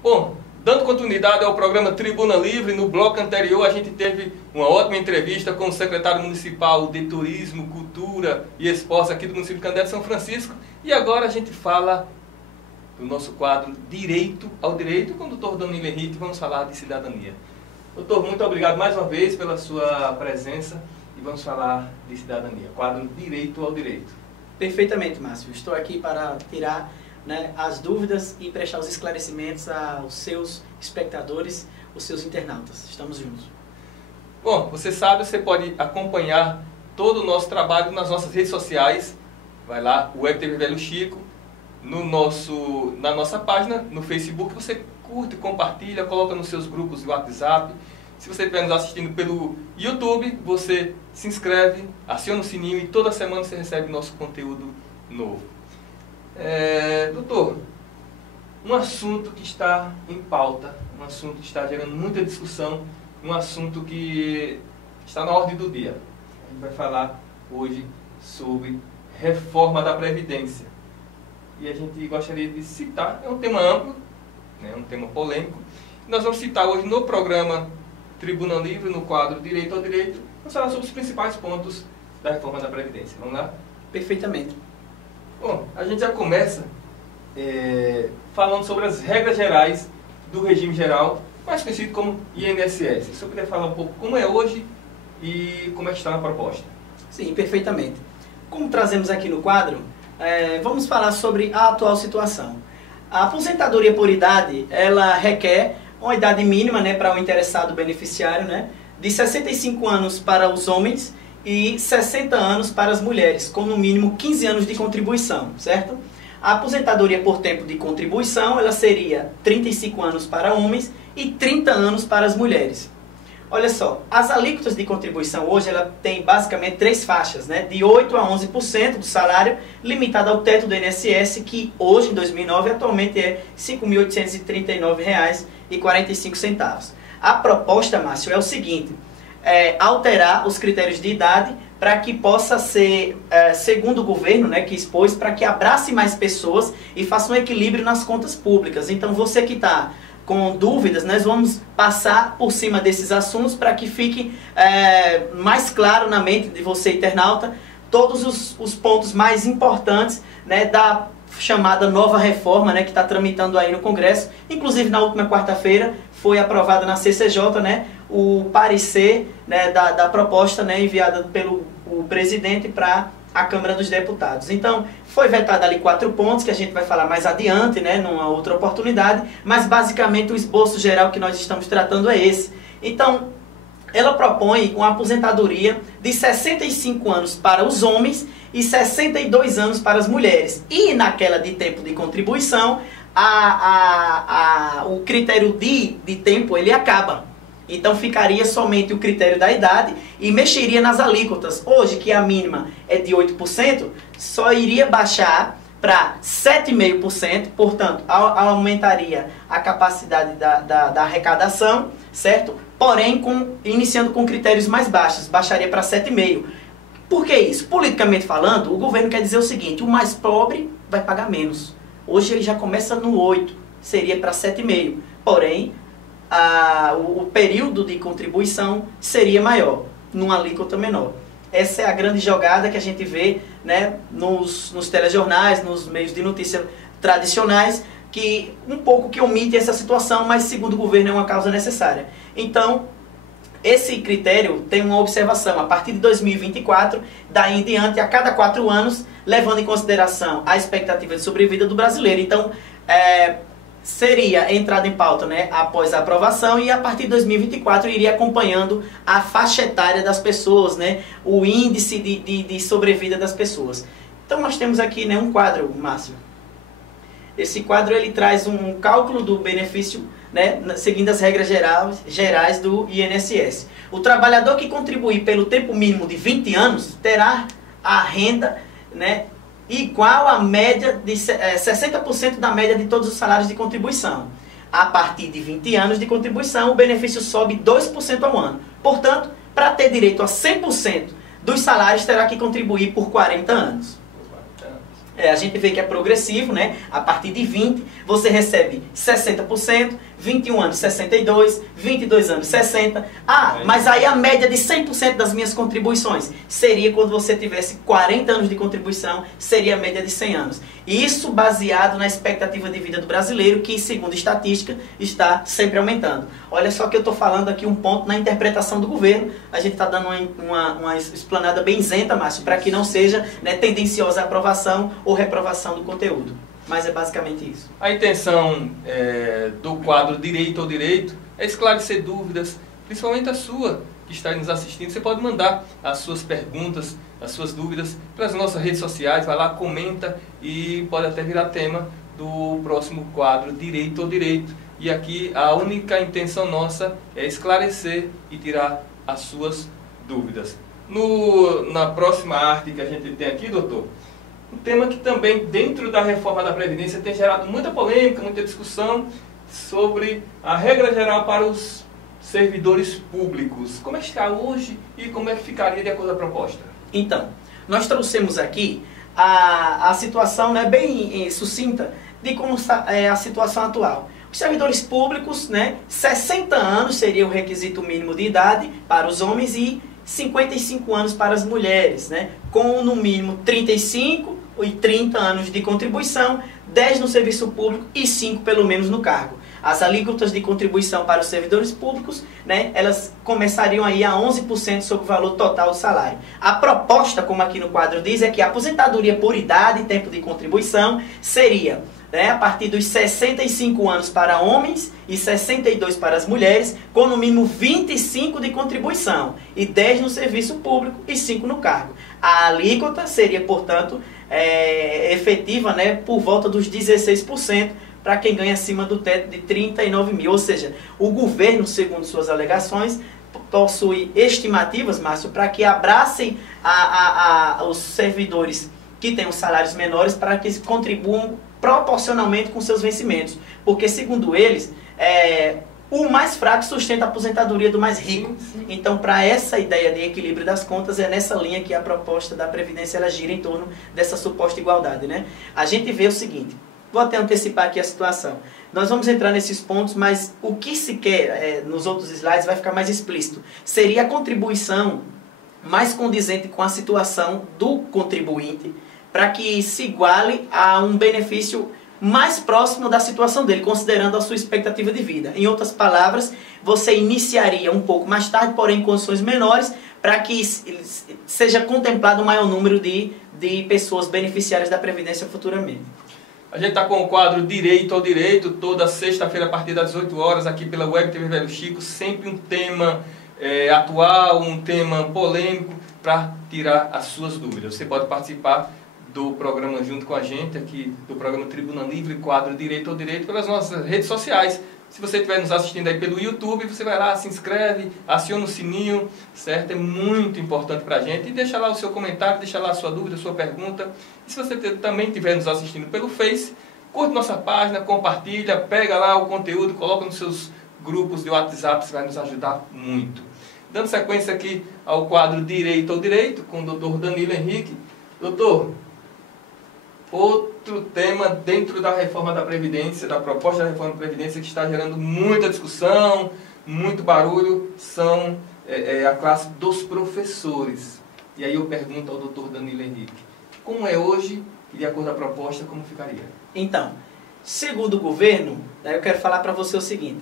Bom, dando continuidade ao programa Tribuna Livre, no bloco anterior a gente teve uma ótima entrevista com o secretário municipal de Turismo, Cultura e Esportes aqui do município de Canindé de São Francisco. E agora a gente fala do nosso quadro Direito ao Direito com o doutor Danilo Henrique. Vamos falar de cidadania. Doutor, muito obrigado mais uma vez pela sua presença e vamos falar de cidadania. Quadro Direito ao Direito. Perfeitamente, Márcio. Estou aqui para tirar as dúvidas e prestar os esclarecimentos aos seus espectadores, os seus internautas. Estamos juntos. Bom, você sabe, você pode acompanhar todo o nosso trabalho nas nossas redes sociais. Vai lá, Web TV Velho Chico, na nossa página, no Facebook, você curte, compartilha, coloca nos seus grupos de WhatsApp. Se você estiver nos assistindo pelo YouTube, você se inscreve, aciona o sininho e toda semana você recebe nosso conteúdo novo. Doutor, um assunto que está em pauta, um assunto que está gerando muita discussão, um assunto que está na ordem do dia. A gente vai falar hoje sobre reforma da Previdência. E a gente gostaria de citar, é um tema amplo, é um tema polêmico. Nós vamos citar hoje no programa Tribuna Livre, no quadro Direito ao Direito, vamos falar sobre os principais pontos da reforma da Previdência. Vamos lá? Perfeitamente. Bom, a gente já começa falando sobre as regras gerais do regime geral, mais conhecido como INSS. Se eu puder falar um pouco como é hoje e como é que está na proposta. Sim, perfeitamente. Como trazemos aqui no quadro, vamos falar sobre a atual situação. A aposentadoria por idade, ela requer uma idade mínima, para o interessado beneficiário, de 65 anos para os homens e 60 anos para as mulheres, com no mínimo 15 anos de contribuição, certo? A aposentadoria por tempo de contribuição, ela seria 35 anos para homens e 30 anos para as mulheres. Olha só, as alíquotas de contribuição hoje, ela tem basicamente 3 faixas, de 8% a 11% do salário, limitado ao teto do INSS, que hoje, em 2009, atualmente é R$ 5.839,45. A proposta, Márcio, é o seguinte: alterar os critérios de idade para que possa ser, segundo o governo, que expôs, para que abrace mais pessoas e faça um equilíbrio nas contas públicas. Então, você que está com dúvidas, nós vamos passar por cima desses assuntos para que fique mais claro na mente de você, internauta, todos os pontos mais importantes da chamada nova reforma, que está tramitando aí no Congresso. Inclusive, na última quarta-feira, foi aprovada na CCJ, o parecer da proposta enviada pelo presidente para a Câmara dos Deputados. Então, foi vetado ali 4 pontos, que a gente vai falar mais adiante, numa outra oportunidade, mas basicamente o esboço geral que nós estamos tratando é esse. Então, ela propõe uma aposentadoria de 65 anos para os homens e 62 anos para as mulheres. E naquela de tempo de contribuição, o critério de tempo ele acaba. Então ficaria somente o critério da idade e mexeria nas alíquotas. Hoje, que a mínima é de 8%, só iria baixar para 7,5%, portanto, aumentaria a capacidade da arrecadação, certo? Porém, iniciando com critérios mais baixos, baixaria para 7,5%. Por que isso? Politicamente falando, o governo quer dizer o seguinte: o mais pobre vai pagar menos. Hoje ele já começa no 8%, seria para 7,5%. Porém, o período de contribuição seria maior, numa alíquota menor. Essa é a grande jogada que a gente vê nos telejornais, nos meios de notícia tradicionais, que omite essa situação, mas segundo o governo é uma causa necessária. Então, esse critério tem uma observação: a partir de 2024, daí em diante, a cada 4 anos, levando em consideração a expectativa de sobrevida do brasileiro. Então, seria entrada em pauta após a aprovação, e a partir de 2024 iria acompanhando a faixa etária das pessoas, o índice de sobrevida das pessoas. Então nós temos aqui um quadro, Márcio. Esse quadro ele traz um cálculo do benefício seguindo as regras gerais do INSS. O trabalhador que contribuir pelo tempo mínimo de 20 anos terá a renda igual à média de 60% da média de todos os salários de contribuição. A partir de 20 anos de contribuição, o benefício sobe 2% ao ano. Portanto, para ter direito a 100% dos salários, terá que contribuir por 40 anos. a gente vê que é progressivo, né? A partir de 20, você recebe 60%, 21 anos 62, 22 anos 60. Ah, mas aí a média de 100% das minhas contribuições seria quando você tivesse 40 anos de contribuição, seria a média de 100 anos. Isso baseado na expectativa de vida do brasileiro, que segundo estatística está sempre aumentando. Olha só que eu estou falando aqui um ponto na interpretação do governo. A gente está dando uma explanada bem isenta, Márcio, para que não seja, né, tendenciosa a aprovação ou reprovação do conteúdo. Mas é basicamente isso. A intenção do quadro Direito ao Direito é esclarecer dúvidas, principalmente a sua, que está nos assistindo. Você pode mandar as suas perguntas, as suas dúvidas pelas nossas redes sociais, vai lá, comenta e pode até virar tema do próximo quadro Direito ao Direito. E aqui a única intenção nossa é esclarecer e tirar as suas dúvidas. Na próxima arte que a gente tem aqui, doutor, um tema que também dentro da reforma da Previdência tem gerado muita polêmica, muita discussão sobre a regra geral para os servidores públicos. Como é que está hoje e como é que ficaria de acordo com a proposta? Então, nós trouxemos aqui a situação, né, bem sucinta de como é a situação atual. Os servidores públicos, né, 60 anos seria o requisito mínimo de idade para os homens e 55 anos para as mulheres, né, com no mínimo 35 e 30 anos de contribuição, 10 no serviço público e 5 pelo menos no cargo. As alíquotas de contribuição para os servidores públicos, né, elas começariam aí a 11% sobre o valor total do salário. A proposta, como aqui no quadro diz, é que a aposentadoria por idade e tempo de contribuição seria, né, a partir dos 65 anos para homens e 62 para as mulheres, com no mínimo 25 de contribuição e 10 no serviço público e 5 no cargo. A alíquota seria, portanto, efetiva, né, por volta dos 16% para quem ganha acima do teto de 39 mil. Ou seja, o governo, segundo suas alegações, possui estimativas, Márcio, para que abracem os servidores que têm os salários menores para que contribuam proporcionalmente com seus vencimentos. Porque, segundo eles, o mais fraco sustenta a aposentadoria do mais rico. Então, para essa ideia de equilíbrio das contas, é nessa linha que a proposta da Previdência ela gira em torno dessa suposta igualdade, né? A gente vê o seguinte, vou até antecipar aqui a situação. Nós vamos entrar nesses pontos, mas o que se quer nos outros slides vai ficar mais explícito. Seria a contribuição mais condizente com a situação do contribuinte, para que se iguale a um benefício mais próximo da situação dele, considerando a sua expectativa de vida. Em outras palavras, você iniciaria um pouco mais tarde, porém em condições menores, para que seja contemplado o maior número de pessoas beneficiárias da Previdência futuramente. A gente está com o quadro Direito ao Direito, toda sexta-feira a partir das 18 horas, aqui pela Web TV Velho Chico, sempre um tema atual, um tema polêmico, para tirar as suas dúvidas. Você pode participar do programa junto com a gente, aqui do programa Tribuna Livre, quadro Direito ao Direito, pelas nossas redes sociais. Se você estiver nos assistindo aí pelo YouTube, você vai lá, se inscreve, aciona o sininho, certo? É muito importante para a gente. E deixa lá o seu comentário, deixa lá a sua dúvida, a sua pergunta. E se você também estiver nos assistindo pelo Face, curte nossa página, compartilha, pega lá o conteúdo, coloca nos seus grupos de WhatsApp, você vai nos ajudar muito. Dando sequência aqui ao quadro Direito ao Direito, com o doutor Danilo Henrique. Doutor, outro tema dentro da reforma da Previdência, da proposta da reforma da Previdência, que está gerando muita discussão, muito barulho, são a classe dos professores. E aí eu pergunto ao doutor Danilo Henrique, como é hoje e de acordo com a proposta, como ficaria? Então, segundo o governo, eu quero falar para você o seguinte,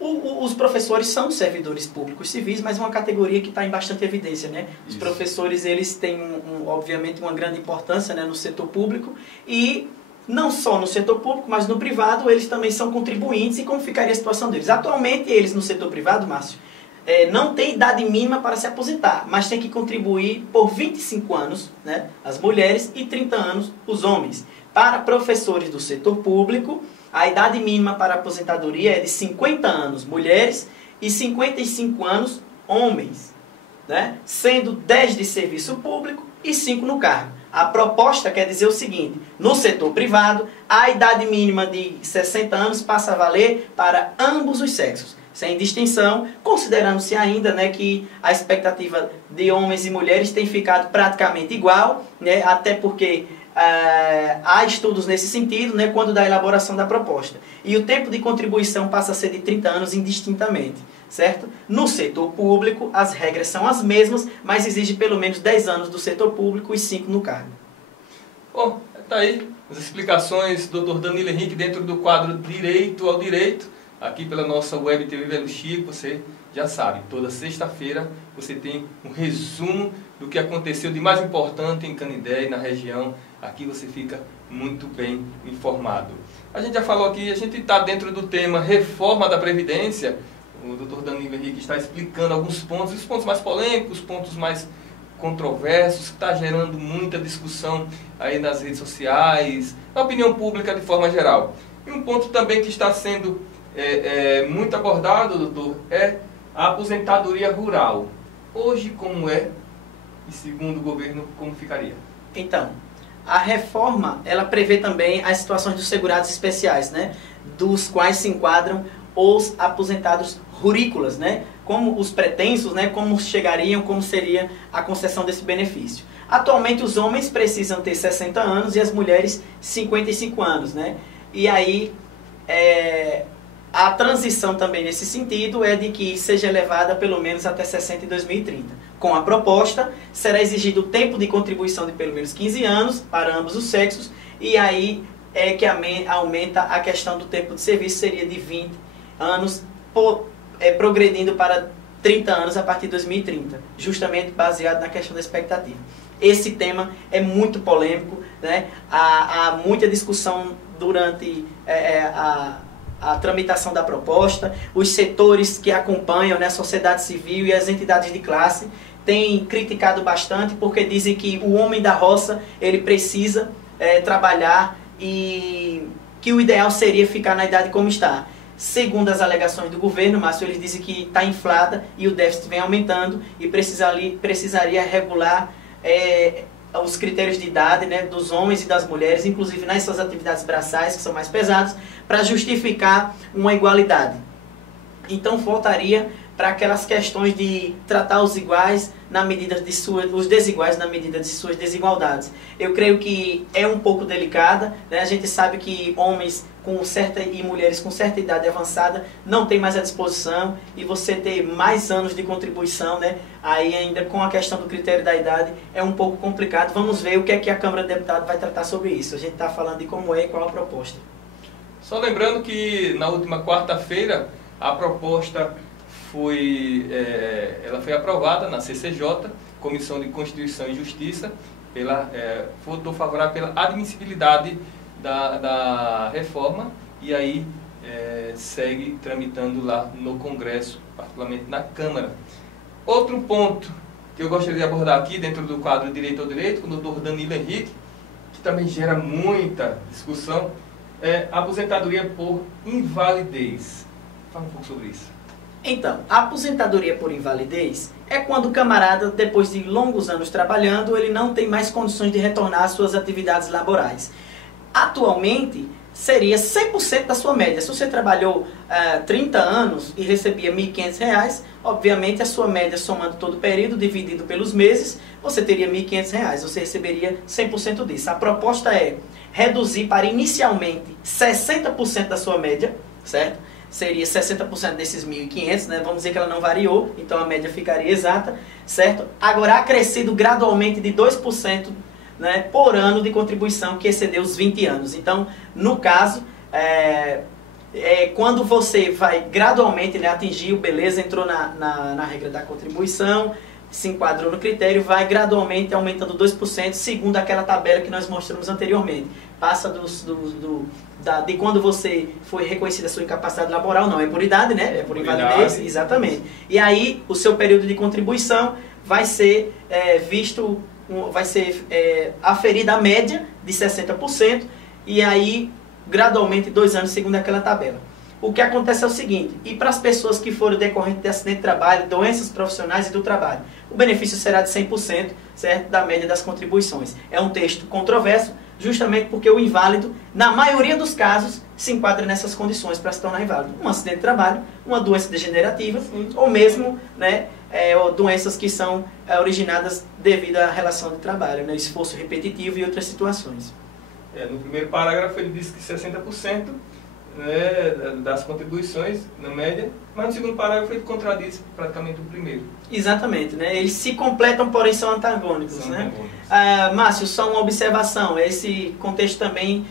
os professores são servidores públicos civis, mas uma categoria que está em bastante evidência, né? Os professores, eles têm, obviamente, uma grande importância, né, no setor público e não só no setor público, mas no privado, eles também são contribuintes. E como ficaria a situação deles? Atualmente, eles no setor privado, Márcio, não tem idade mínima para se aposentar, mas tem que contribuir por 25 anos, né, as mulheres, e 30 anos os homens. Para professores do setor público, a idade mínima para aposentadoria é de 50 anos mulheres e 55 anos homens, né? Sendo 10 de serviço público e 5 no cargo. A proposta quer dizer o seguinte, no setor privado, a idade mínima de 60 anos passa a valer para ambos os sexos, sem distinção, considerando-se ainda, né, que a expectativa de homens e mulheres tem ficado praticamente igual, né, até porque há estudos nesse sentido, né, quando da elaboração da proposta. E o tempo de contribuição passa a ser de 30 anos indistintamente, certo? No setor público, as regras são as mesmas, mas exige pelo menos 10 anos do setor público e 5 no cargo. Bom, está aí as explicações do Dr. Danilo Henrique dentro do quadro Direito ao Direito, aqui pela nossa web TV Velho Chico. Você já sabe, toda sexta-feira você tem um resumo do que aconteceu de mais importante em Canindé e na região. Aqui você fica muito bem informado. A gente já falou aqui, a gente está dentro do tema reforma da Previdência. O Dr. Danilo Henrique está explicando alguns pontos, os pontos mais polêmicos, os pontos mais controversos, que está gerando muita discussão aí nas redes sociais, na opinião pública de forma geral. E um ponto também que está sendo muito abordado, doutor, é a aposentadoria rural. Hoje, como é? E segundo o governo, como ficaria? Então, a reforma, ela prevê também as situações dos segurados especiais, né? Dos quais se enquadram os aposentados rurícolas, né? Como os pretensos, né? Como chegariam, como seria a concessão desse benefício. Atualmente, os homens precisam ter 60 anos e as mulheres 55 anos, né? E aí, a transição também nesse sentido é de que seja elevada pelo menos até 60 em 2030. Com a proposta, será exigido o tempo de contribuição de pelo menos 15 anos para ambos os sexos, e aí é que aumenta a questão do tempo de serviço, seria de 20 anos, progredindo para 30 anos a partir de 2030, justamente baseado na questão da expectativa. Esse tema é muito polêmico, né? Há muita discussão durante a tramitação da proposta. Os setores que acompanham, né, a sociedade civil e as entidades de classe, têm criticado bastante, porque dizem que o homem da roça, ele precisa trabalhar e que o ideal seria ficar na idade como está. Segundo as alegações do governo, Márcio, eles dizem que está inflada e o déficit vem aumentando e precisaria regular os critérios de idade, né, dos homens e das mulheres, inclusive nas suas atividades braçais, que são mais pesadas, para justificar uma igualdade. Então, voltaria para aquelas questões de tratar os iguais na medida de os desiguais na medida de suas desigualdades. Eu creio que é um pouco delicada, né? A gente sabe que homens e mulheres com certa idade avançada não tem mais à disposição, e você ter mais anos de contribuição, né? Aí ainda com a questão do critério da idade é um pouco complicado. Vamos ver o que é que a Câmara de Deputados vai tratar sobre isso. A gente está falando de como é e qual a proposta. Só lembrando que na última quarta-feira a proposta ela foi aprovada na CCJ, Comissão de Constituição e Justiça, votou favorável pela admissibilidade da reforma, e aí segue tramitando lá no Congresso, particularmente na Câmara. Outro ponto que eu gostaria de abordar aqui dentro do quadro Direito ao Direito, com o Dr. Danilo Henrique, que também gera muita discussão, é a aposentadoria por invalidez. Fala um pouco sobre isso. Então, a aposentadoria por invalidez é quando o camarada, depois de longos anos trabalhando, ele não tem mais condições de retornar às suas atividades laborais. Atualmente, seria 100% da sua média. Se você trabalhou 30 anos e recebia R$ 1.500, obviamente a sua média, somando todo o período, dividido pelos meses, você teria R$ 1.500. Você receberia 100% disso. A proposta é reduzir para inicialmente 60% da sua média, certo? Seria 60% desses 1.500, né? Vamos dizer que ela não variou, então a média ficaria exata, certo? Agora, acrescido gradualmente de 2%, né, por ano de contribuição que excedeu os 20 anos. Então, no caso, quando você vai gradualmente, né, atingir, beleza, entrou na regra da contribuição, se enquadrou no critério, vai gradualmente aumentando 2%, segundo aquela tabela que nós mostramos anteriormente. Passa de quando você foi reconhecida a sua incapacidade laboral, não é por idade, né? É por invalidez, exatamente. E aí, o seu período de contribuição vai ser aferida a média de 60%, e aí, gradualmente, 2 anos, segundo aquela tabela. O que acontece é o seguinte: e para as pessoas que foram decorrentes de acidente de trabalho, doenças profissionais e do trabalho, o benefício será de 100%, certo? Da média das contribuições. É um texto controverso, justamente porque o inválido, na maioria dos casos, se enquadra nessas condições para se tornar inválido. Um acidente de trabalho, uma doença degenerativa, ou mesmo, né, doenças que são originadas devido à relação de trabalho, né, esforço repetitivo e outras situações. No primeiro parágrafo ele disse que 60%, né, das contribuições, na média, mas no segundo parágrafo ele contradiz praticamente o primeiro. Exatamente, né? Eles se completam, porém são antagônicos, né? Márcio, só uma observação, esse contexto também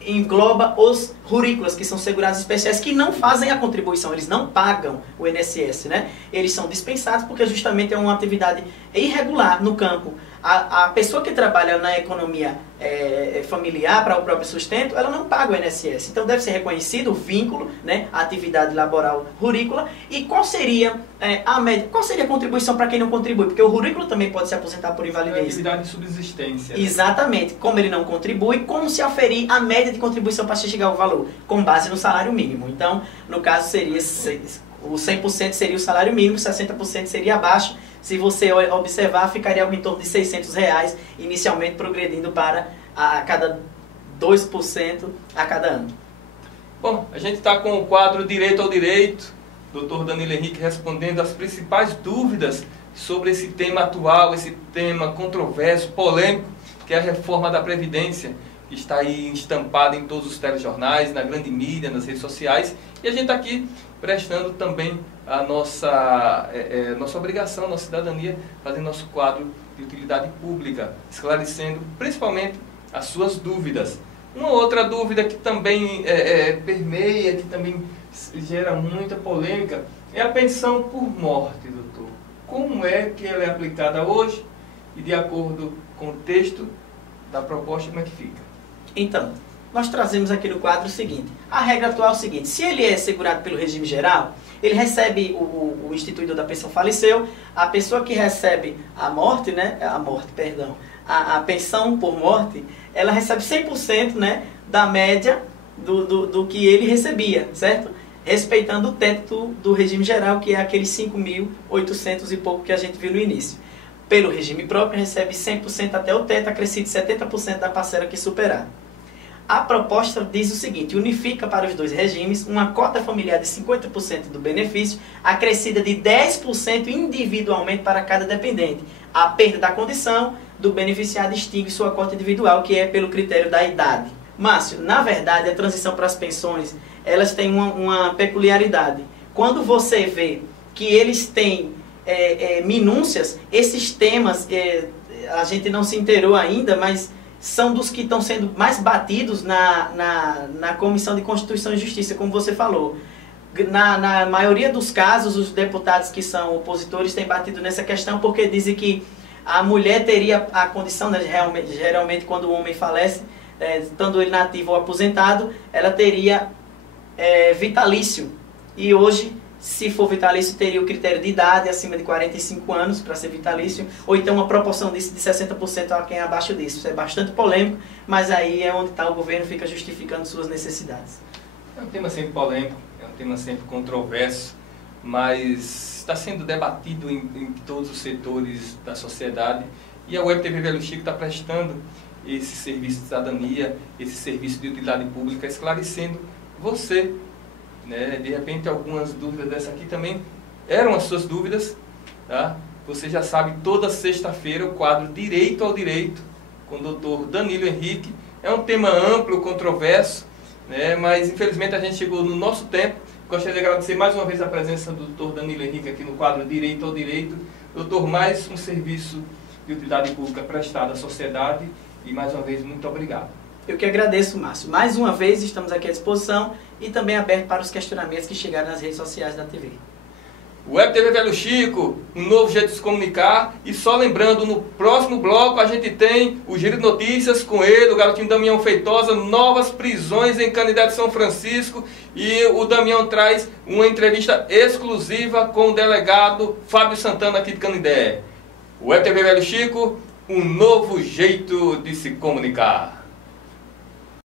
engloba os rurícolas, que são segurados especiais, que não fazem a contribuição, eles não pagam o INSS, né? Eles são dispensados porque justamente é uma atividade irregular no campo. A pessoa que trabalha na economia familiar para o próprio sustento, ela não paga o INSS. Então deve ser reconhecido o vínculo, né, à atividade laboral rurícola. E qual seria a média? Qual seria a contribuição para quem não contribui? Porque o rurícola também pode se aposentar por invalidez. É atividade de subsistência. Né? Exatamente. Como ele não contribui, como se aferir a média de contribuição para chegar ao valor? Com base no salário mínimo. Então, no caso, seria o 100% seria o salário mínimo, 60% seria abaixo. Se você observar, ficaria algo em torno de R$600, inicialmente progredindo para a cada 2% a cada ano. Bom, a gente está com o quadro Direito ao Direito, Dr. Danilo Henrique respondendo as principais dúvidas sobre esse tema atual, esse tema controverso, polêmico, que é a reforma da Previdência, que está aí estampada em todos os telejornais, na grande mídia, nas redes sociais, e a gente está aqui prestando também a nossa obrigação, nossa cidadania, fazendo nosso quadro de utilidade pública, esclarecendo principalmente as suas dúvidas. Uma outra dúvida que também permeia, que também gera muita polêmica, é a pensão por morte, doutor. Como é que ela é aplicada hoje e de acordo com o texto da proposta, como é que fica? Então, nós trazemos aqui no quadro o seguinte, a regra atual é o seguinte, se ele é segurado pelo regime geral, ele recebe, o instituidor da pensão faleceu, a pessoa que recebe a morte, né, a pensão por morte, ela recebe 100%, né, da média do que ele recebia, certo? Respeitando o teto do regime geral, que é aqueles 5.800 e pouco que a gente viu no início. Pelo regime próprio, recebe 100% até o teto, acrescido 70% da parcela que superar. A proposta diz o seguinte, unifica para os dois regimes uma cota familiar de 50% do benefício, acrescida de 10% individualmente para cada dependente. A perda da condição do beneficiário extingue sua cota individual, que é pelo critério da idade. Márcio, na verdade, a transição para as pensões, elas têm uma peculiaridade. Quando você vê que eles têm minúcias, esses temas, a gente não se inteirou ainda, mas são dos que estão sendo mais batidos na Comissão de Constituição e Justiça, como você falou. Na maioria dos casos, os deputados que são opositores têm batido nessa questão porque dizem que a mulher teria a condição, né, geralmente quando o homem falece, estando ele nativo ou aposentado, ela teria vitalício. E hoje, se for vitalício, teria o critério de idade acima de 45 anos para ser vitalício, ou então uma proporção disso de 60% a quem é abaixo disso. Isso é bastante polêmico, mas aí é onde o governo fica justificando suas necessidades. É um tema sempre polêmico, é um tema sempre controverso, mas está sendo debatido em todos os setores da sociedade, e a Web TV Velho Chico está prestando esse serviço de cidadania, esse serviço de utilidade pública, esclarecendo você. Né? De repente algumas dúvidas dessa aqui também eram as suas dúvidas, tá? Você já sabe, toda sexta-feira o quadro Direito ao Direito com o Dr. Danilo Henrique. É um tema amplo, controverso, né? Mas infelizmente a gente chegou no nosso tempo. Gostaria de agradecer mais uma vez a presença do Dr. Danilo Henrique aqui no quadro Direito ao Direito. Doutor, mais um serviço de utilidade pública prestado à sociedade e mais uma vez muito obrigado. Eu que agradeço, Márcio. Mais uma vez estamos aqui à disposição e também aberto para os questionamentos que chegaram nas redes sociais da TV. Web TV Velho Chico, um novo jeito de se comunicar. E só lembrando, no próximo bloco a gente tem o Giro de Notícias com ele, o garotinho Damião Feitosa, novas prisões em Canindé de São Francisco. E o Damião traz uma entrevista exclusiva com o delegado Fábio Santana aqui de Canindé. Web TV Velho Chico, um novo jeito de se comunicar.